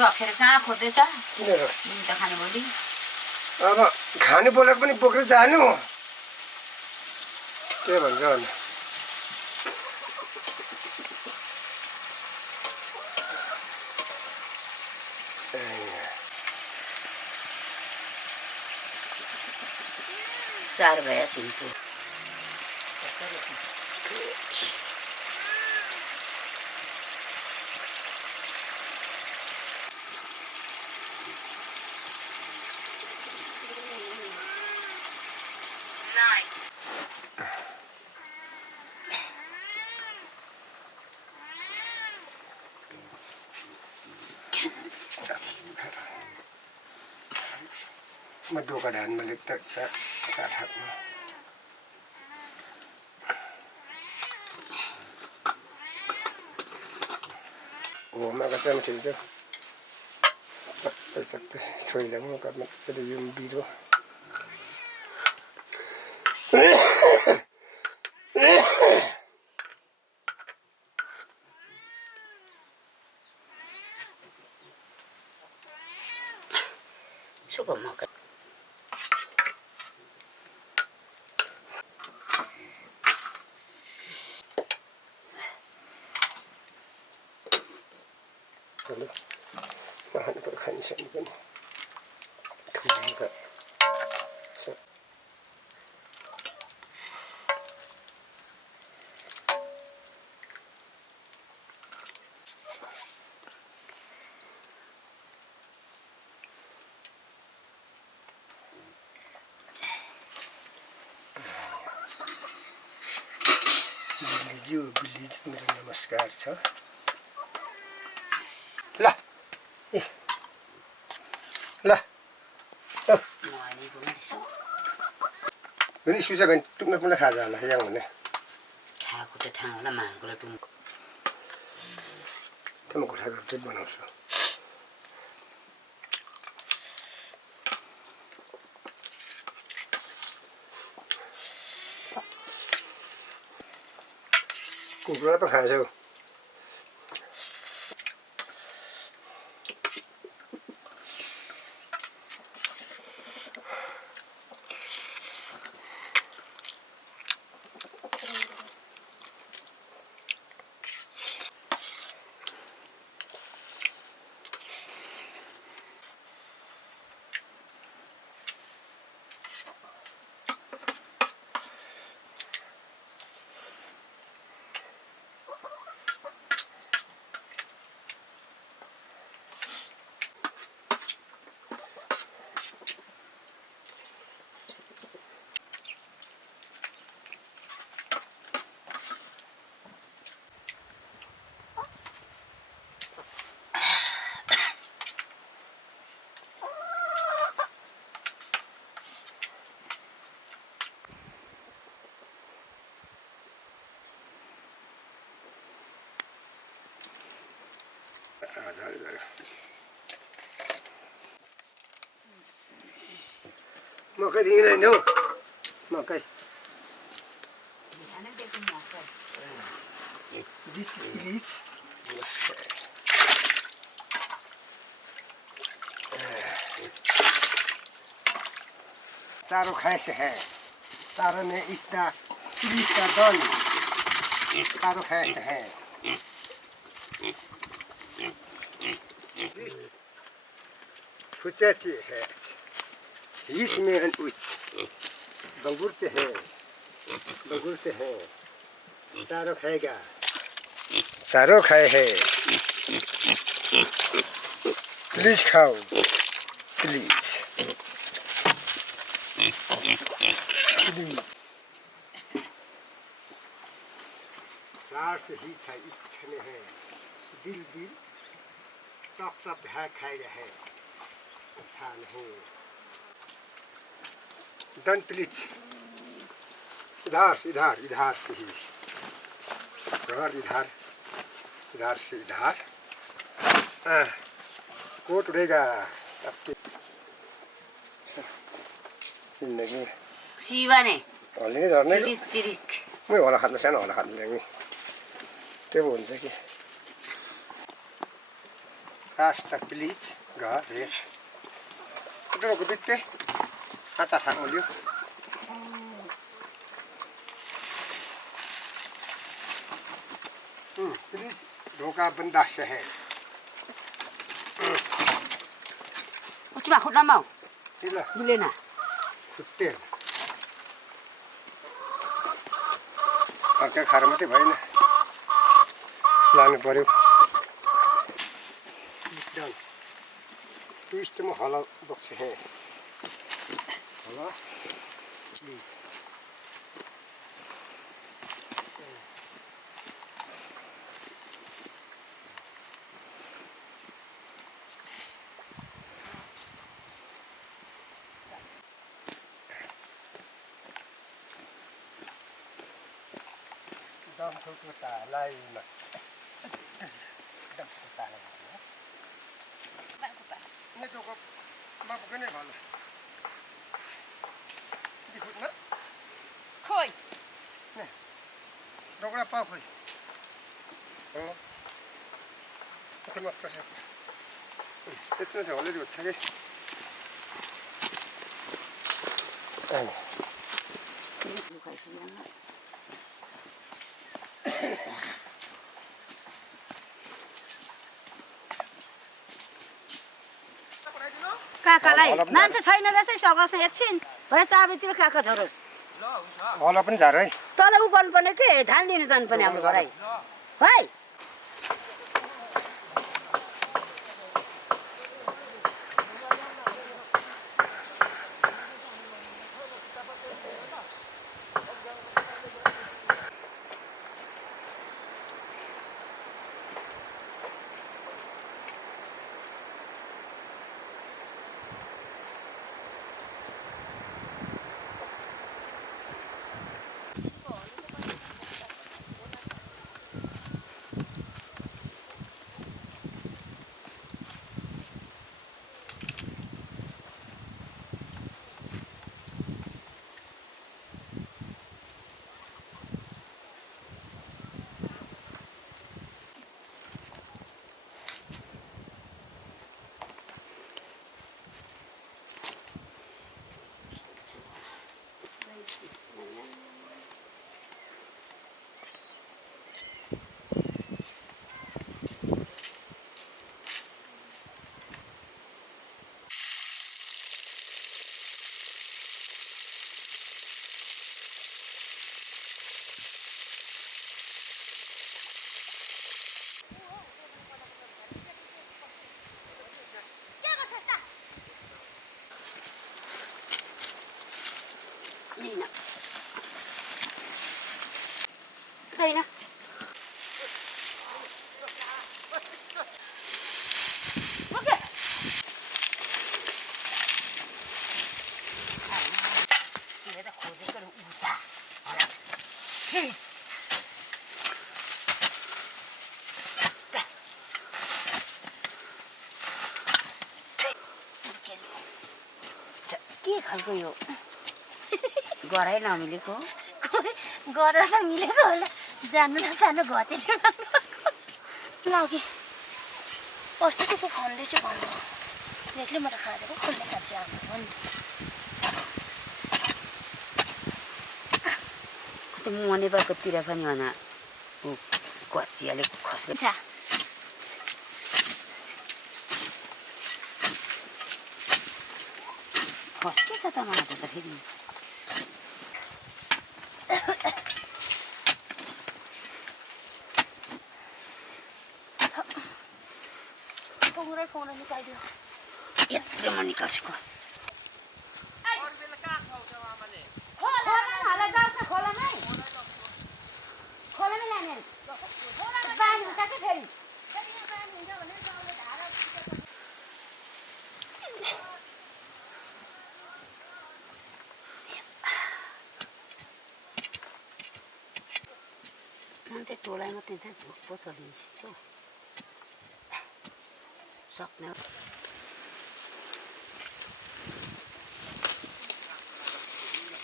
रखेर कहाँ खोज्दैछ किन र त खानु भोलि अब खानु बोलेको पनि बोकेर जानु के भन्छ अनि सार भए सिम्पु म डोका ढानमा लेख्दा साथ हातमा होमाको चाहिँ ठिक छ सबै सोइलामा गर्न त्यसरी यो बिरो सुको मकै खानु खाइसक्नु पनि ठुलो बिल्लीज्यू मेरो नमस्कार छ ल ए ल पनि सुसा भने टुक्न पनि खाजा होला यहाँ भने खाएको त ठाउँ होला मागुलाई टुङ त्यो म घुटा गर्दै बनाउँछु कुखुरा पो खान्छौ मकै दिँदैन हौ मकै चारो खाएसे है चारो में इतना इसका दल चारो खाएसे है फुचाची है इसमें उच बंगुरते हैं चारो खाएगा चारो खाए है प्लीज खाओ प्लीज से ही था इच्छा में है दिल तप है खाएगा है अच्छा नहीं डन प्लीज इधर से ही इधर से इधर कोट उड़ेगा आपके जिंदगी में शिवा ने हल्ने झर्ने चिरिक मै होला खानु सानो होला खानु ल्याउने त्यो हुन्छ कि Faster, please. Go ahead. Udah aku bitte. Kata sang ulio. Please. ढोका बंद है. 오지 마, 혼나마. Sila. 물레나. Kutte. Pakai खाएर मात्रै भएन. लानु पर्यो. Done. Twist mo hala box है. Hala. Dam thuk ta lai mà. Dam thuk ta lai. Ini cukup mabuk ini kalau. Dihut na? Khôi. Nih. Rokna pa khoi. Oh. Aku nak kasih. Itu nanti oleh juga cari. काकालाई मान्छे छैन रहेछ सघाउँछ एकछिन भरे चाबीतिर काका झरोस् होला पनि झार है तल उ गर्नुपर्ने के धान लिनु जानुपर्ने हाम्रो घरै भाइ Nina. Nina. Okay. Ini dah kode kalau udah. Ada. Hei. के खालको यो गराइ नमिलेको गरेर त मिलेको होला जानु न जानु घचेर लगे अस्तिको पो खन्दैछ भन्नु नेटले म त खाँदैको खन्दै खान्छु आफ्नो त्यो मुनेबाकोतिर पनि भन ऊ कच्ची अलिक खस्यो खस्के छ त मलाई त फेरि फोन निकालिदियो यत्रो म निकाल्छु मान्छे टोलाइमा त्यहाँ चाहिँ झुक पो चलिन्छ सक्ने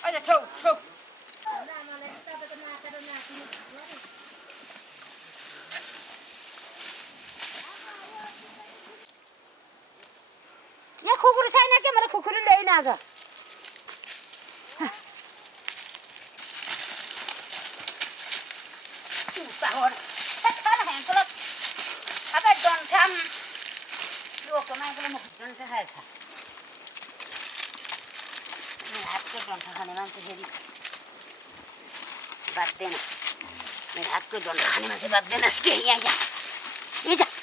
अहिले ठौ ठौ खुकुरी छैन के मैले खुकुरी ल्याइन आज हातको डन्ठा खाने मान्छे फेरि बाँच्दैन मेरो हातको डन्ठा खाने मान्छे बाँच्दैन यहाँ